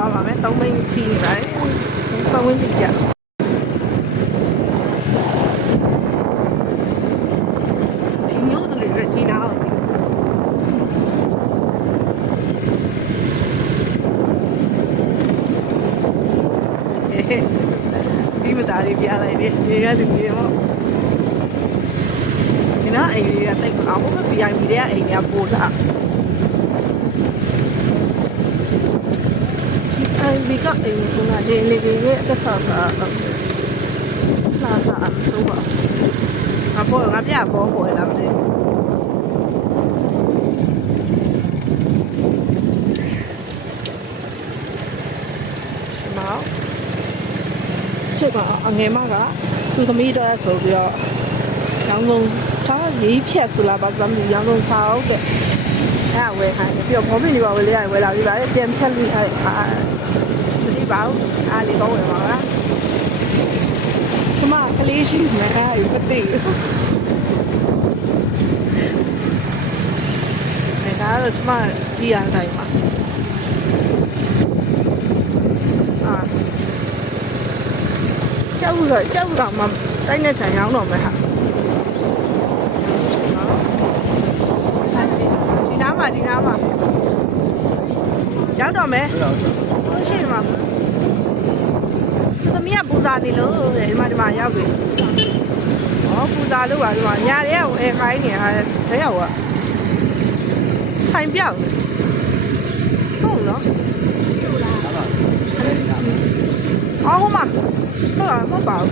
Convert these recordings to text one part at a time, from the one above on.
သွားပါမယ်3မိနစ်စီးနေပါတယ်ပတ်ဝန်းကျင်ကြဒီမျိုးတွေပဲဒီနာအောင်ဒီမသားလေးပြလိုက်တယ်နေရသူတွေပေါ့ဒီနာအိမ်လေးကတိတ်အောင်ဘယ် VIP တွေကအိမ်ကပို့တာဒီကအိမ်ကဒီလေကြီးရဲ့အဆောက်အအုံလာတာအဆိုးပါငါပေါ်ငါပြပေါ်ပေါ်လာတယ်နောက်ချက်ကအငယ်မကသူသမီးတော့ဆိုပြီးတော့ရောင်းလုံးထားရေးဖြတ်ဆိုလာပါစမ်းရောင်းလုံးစားဟုတ်တဲ့အဲ့ဝယ်ခိုင်းပြီးတော့ဘောမင်းတွေပါဝယ်လေးရဝယ်လာပြီးပါတယ်ပြန်ဖြတ်ပြီးအဲ့မသိပါဘူးအားလေးကောင်းဝယ်ပါလားကျမကလေးရှိနေတယ်မသိဘူးအဲ့ဒါတော့ကျမပြီးရဆိုင်မှာကြောက်တော့မှတိုင်းနဲ့ချန်ရောင်းတော့မယ်ဟာဒီနားမှာရောက်တော့မယ်ဟုတ်ရှိမှာသူသမီးကပူဇာနေလို့ဒီမှာရောက်ပြီဟောပူဇာလို့ပါဒီမှာညာတွေကအဲခိုင်းနေရတယ်တယောက်ကဆိုင်ပြောက်ဟုတ်နော်အော်ဟိုမှာမပါဘူး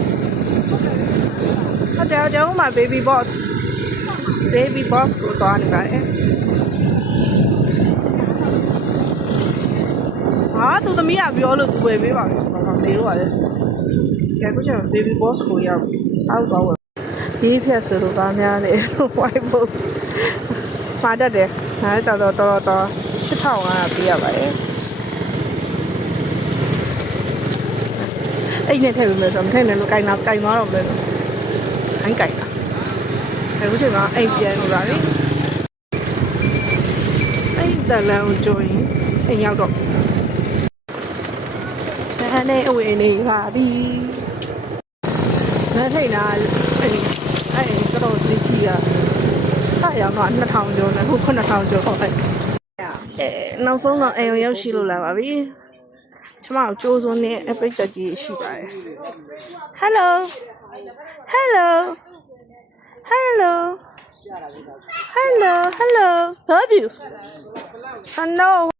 ဟုတ်တယ်ဟိုမှာ baby boss ကိုတော့နေပါတယ်ဟာသူသမီးကပြောလို့သူဝယ်ပေးပါမယ်ဆိုတော့မေးတော့ရတယ်ကဲခုကျတော့ baby boss ကိုရောက်စောက်တော့ဝယ်ရေးဖြတ်ဆိုတော့ဗာများတယ်ဝိုင်းဖို့ပါတတ်တယ်ဒါကြောင့်တော့8500ပေးရပါတယ်အဲ့နဲ့ထည့်ပေးမယ်ဆိုတော့မထည့်နဲ့လို့ကြိုင်သွားတော့မယ်အိုင်းကြိုင်တာအခုချိန်မှာအိမ်ပြန်လို့ပါလေအဲ့တလန်ကိုကြိုရင်အိမ်ရောက်တော့ဒါနဲ့အဝေးနေပါပြီငါထိတ်လာအဲ့ကတော့သိချီကဆက်ရောက်တော့2000ကျော်နဲ့ခု9000ကျော်ပေါ့နောက်ဆုံးတော့အိမ်ရောက်ရှိလို့လာပါပြီကျမတို့ကြိုးစုံနဲ့အပိတ်သက်ကြီးရှိပါတယ် Hello love you hello